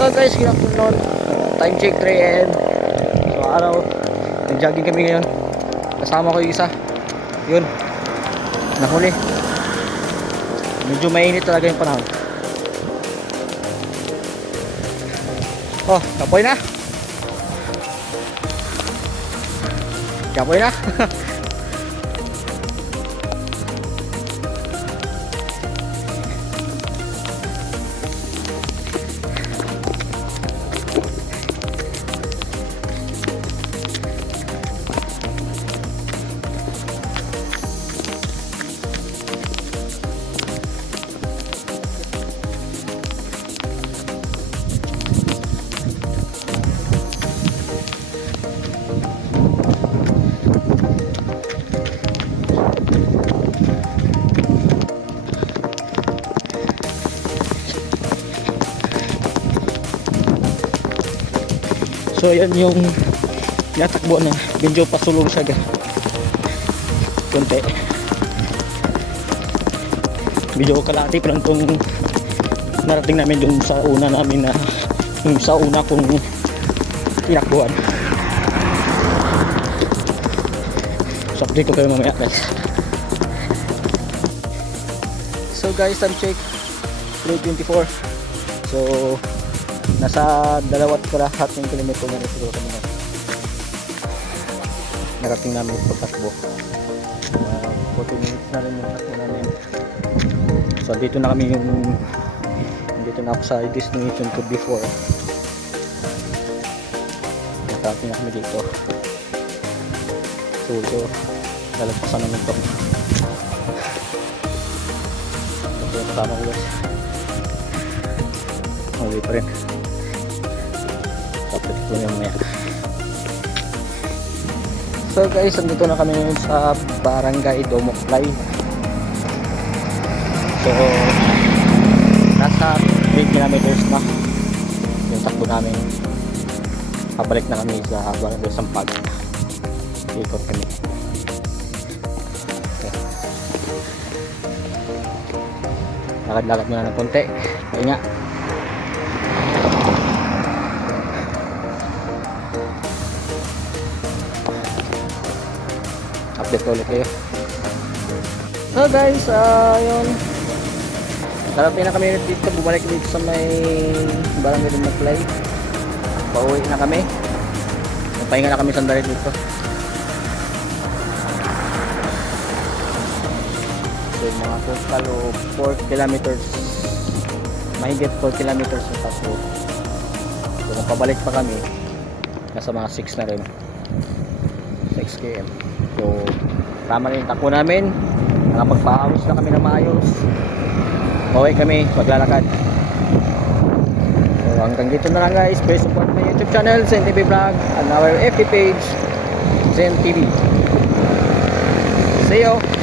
So guys, good afternoon. Time check 3 AM. So araw, nag-jogging kami ngayon. Kasama ko yung isa. Yun, nahuli. Medyo mainit talaga yung panahon. Oh, kapoy na. Kapoy na. So yan yung natakbo na medyo pasulong siya konti. Medyo kalati pa lang itong narating namin dun sa una namin na yung sa una kong tinakbuhan. So update ko kayo mamaya guys. So guys, time check 3:24. So nasa 2.5 kilometro na rin siguro kami na narating namin yung pagtakbo. 40 minutes na rin yung takbo namin. So dito na kami dito na ako sa destination ko before. Narating na kami dito. So lalagpasan namin ito. Ito yung kasama ko guys. Mali pa rin. Tapos ito yung maya. So guys, andito na kami ngayon sa Barangay Domoklay. So nasa 3 kilometers na yung takbo namin. Pabalik na kami sa Barangay Sampag. Ikot kami. Okay. Lakad-lakad muna ng konti. Kaya nga update ko ulit kayo. So guys, yun, narating na kami dito, bumalik dito sa may Barangay Domoklay. Pauwi na kami, pahinga na kami sandali dito. So mga total 4 kilometers, mahigit 4 kilometers yung takbo. So kung pabalik pa kami, nasa mga 6 na rin, 6 km. So tama rin yung takbo namin. Nakapagpaawis na kami na maayos. Pauwi kami, maglalakad. So hanggang dito na lang guys. Please support my YouTube channel, Zen TV Vlog, and our FB page, Zen TV. See you!